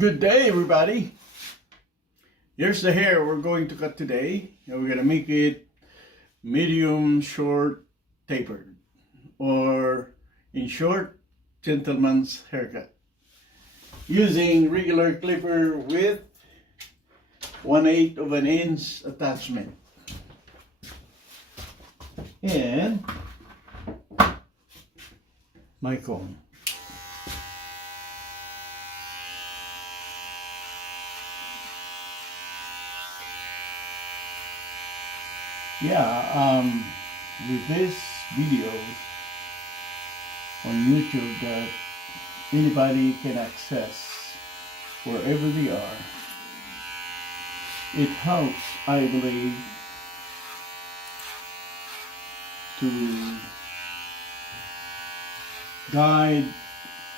Good day, everybody. Here's the hair we're going to cut today. And we're going to make it medium short tapered, or in short, gentleman's haircut. Using regular clipper with 1/8 of an inch attachment. And my comb. With this video on YouTube that anybody can access wherever they are, it helps, I believe, to guide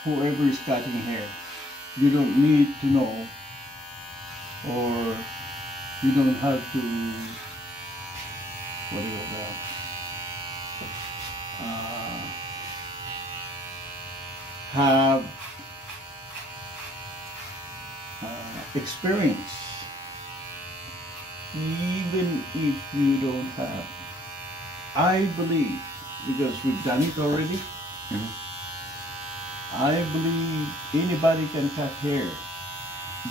whoever is cutting hair. You don't need to know, or you don't have to, what do you call that? Have experience, even if you don't have. I believe, because we've done it already, I believe anybody can cut hair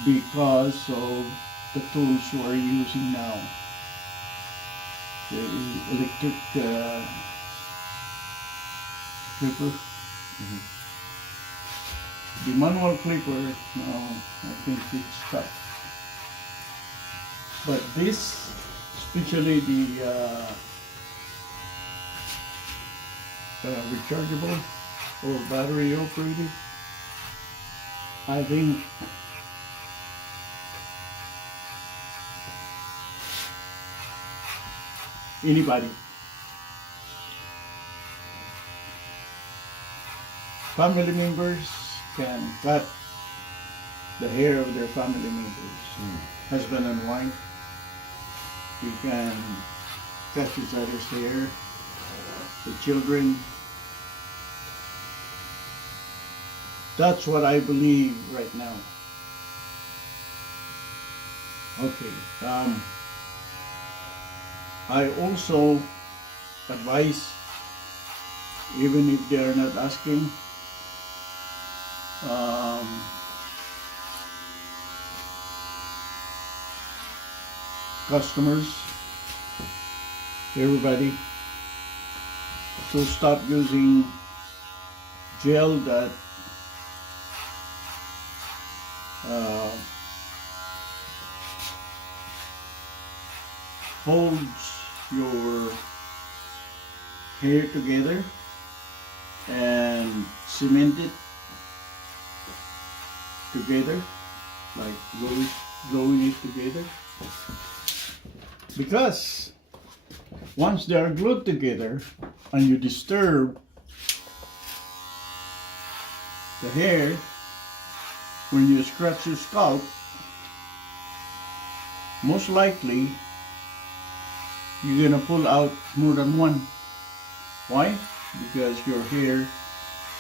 because of the tools we're using now. The electric clipper. The manual clipper, no, I think it's tough. But this, especially the rechargeable or battery operated, I think anybody, family members can cut the hair of their family members. Husband and wife, you can cut each other's hair, the children. That's what I believe right now. Okay. I also advise, even if they are not asking, customers, everybody, to stop using gel that holds your hair together and cement it together, like gluing it together. Because once they are glued together and you disturb the hair, when you scratch your scalp, most likely you're gonna pull out more than one. Why? Because your hair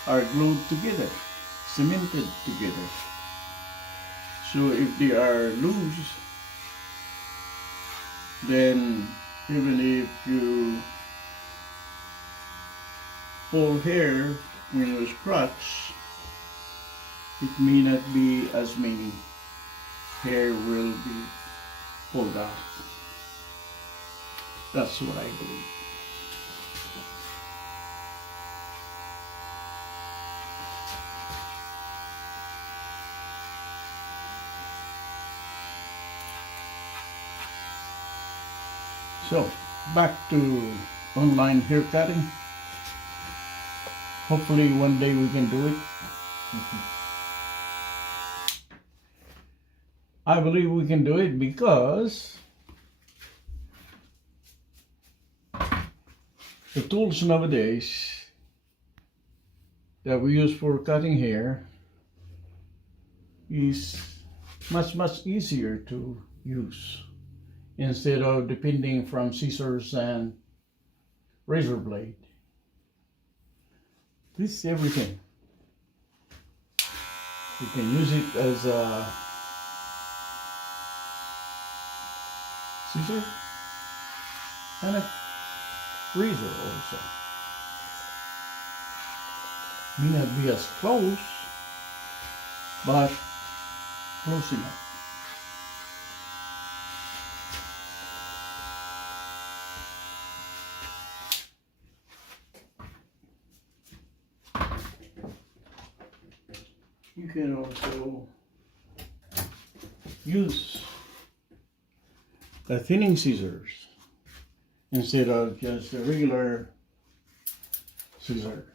are glued together, cemented together. So if they are loose, then even if you pull hair when you scratch, it may not be as many hair will be pulled out. That's what I believe. So, back to online hair cutting. Hopefully one day we can do it. I believe we can do it because the tools nowadays that we use for cutting hair is much easier to use, instead of depending from scissors and razor blade. This is everything. You can use it as a scissor and a razor also. May not be as close, but close enough. You can also use the thinning scissors instead of just a regular scissor.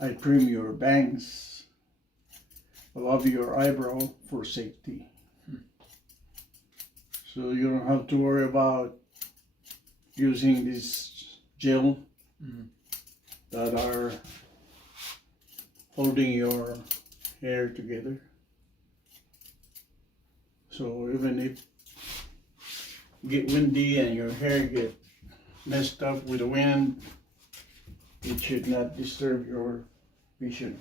I trim your bangs above your eyebrow for safety. So you don't have to worry about using this gel that are holding your hair together. So even if you get windy and your hair get messed up with the wind, it should not disturb your vision.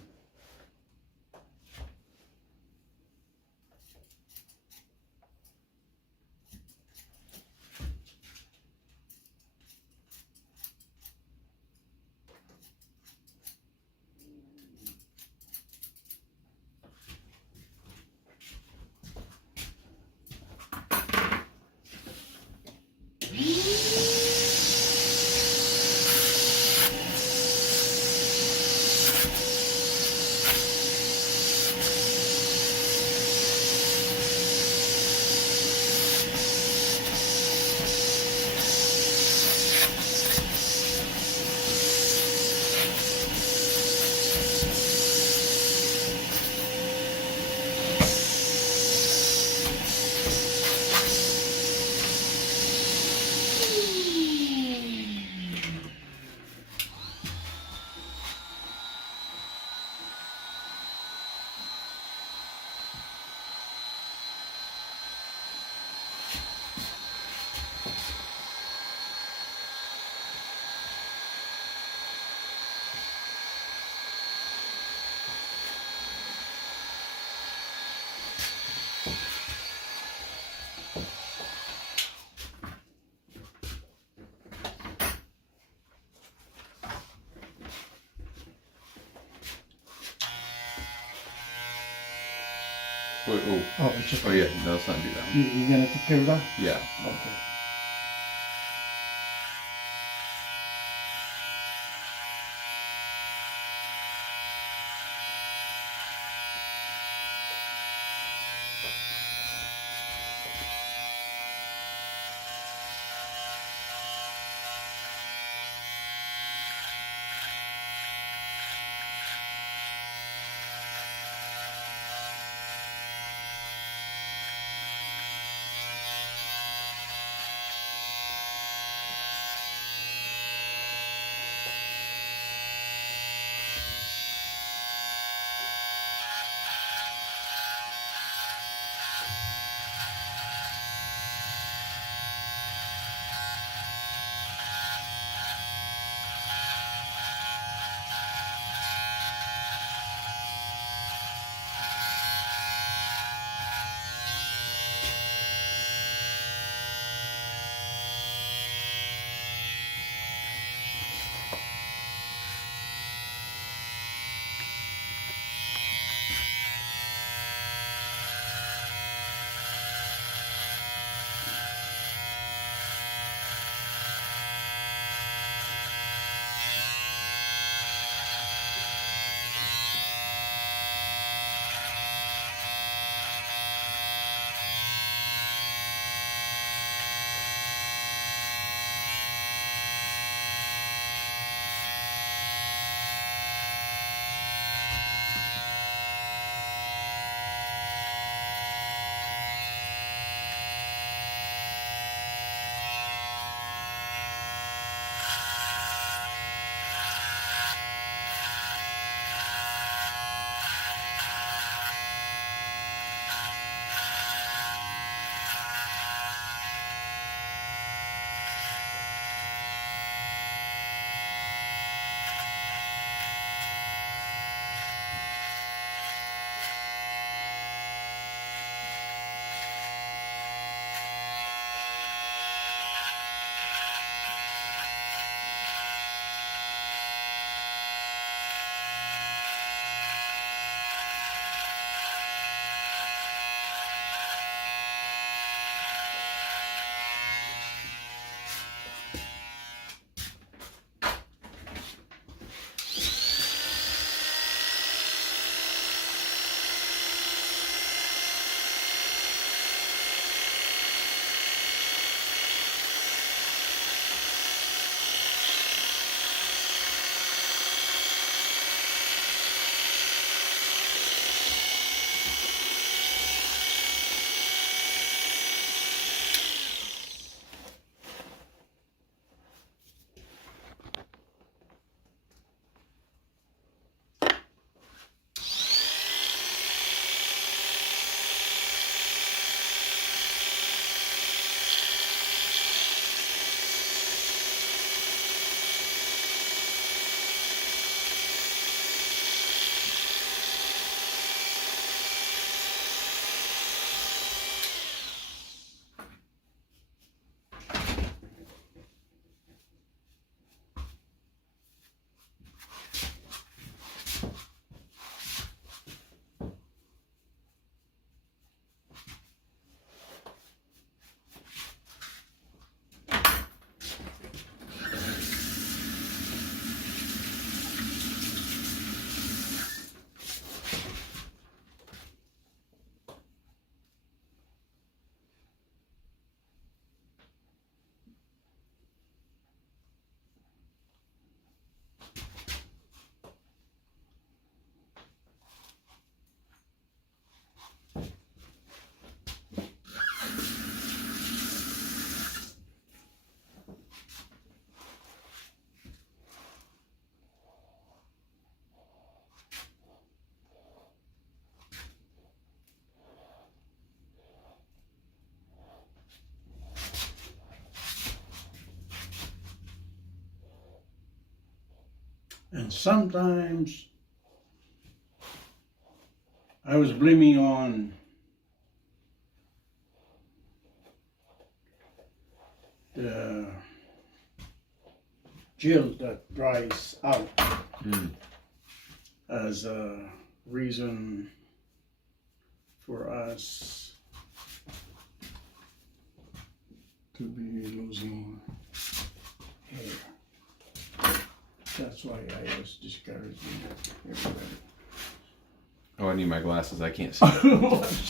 Wait, oh. Oh, it's okay. Oh yeah, no, let's not do that. You're gonna take care of that? Yeah. Okay. And sometimes I was blaming on the gel that dries out as a reason for us to be losing hair. That's why I was discouraging everybody. Oh, I need my glasses. I can't see.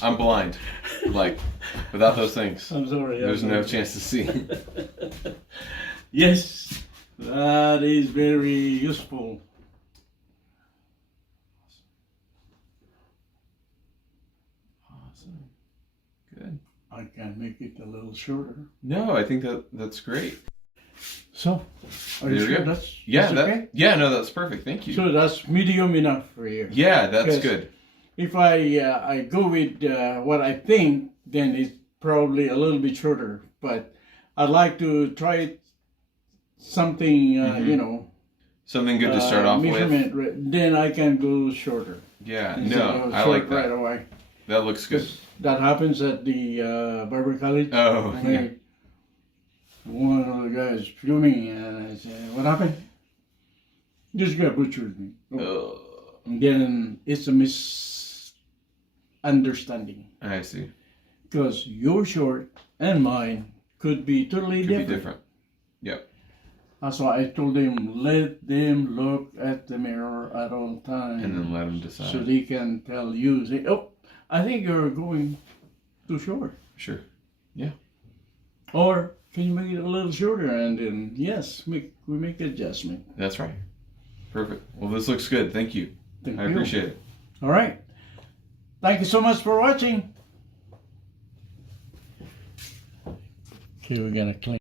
I'm blind. Like, without those things, I'm sorry. there's no chance to see. Yes, that is very useful. Awesome. Good. I can make it a little shorter. No, I think that's great. So, are you There we sure go. that's Yeah, okay? no, that's perfect. Thank you. So that's medium enough for you. Yeah, that's Because good. If I go with what I think, then it's probably a little bit shorter. But I'd like to try something, you know, Something good to start off with. measurement. Then I can go shorter. Yeah, Instead no, of I short like that. right away. That looks good. That happens at the barber college. Oh, I mean, one of the guys filming, and I said, "What happened?" This guy butchered me. Oh. And then it's a misunderstanding I see. because your short and mine could be totally Could be different. different. Yep. That's why I told them, let them look at the mirror at all times. And then let them decide. So they can tell you, say, oh, I think you're going too short. Sure. Or can you make it a little shorter? And then, yes, we make adjustment. That's right. Perfect. Well, this looks good. Thank you. Thank I you. appreciate it. All right. Thank you so much for watching. Okay, we're going to clean.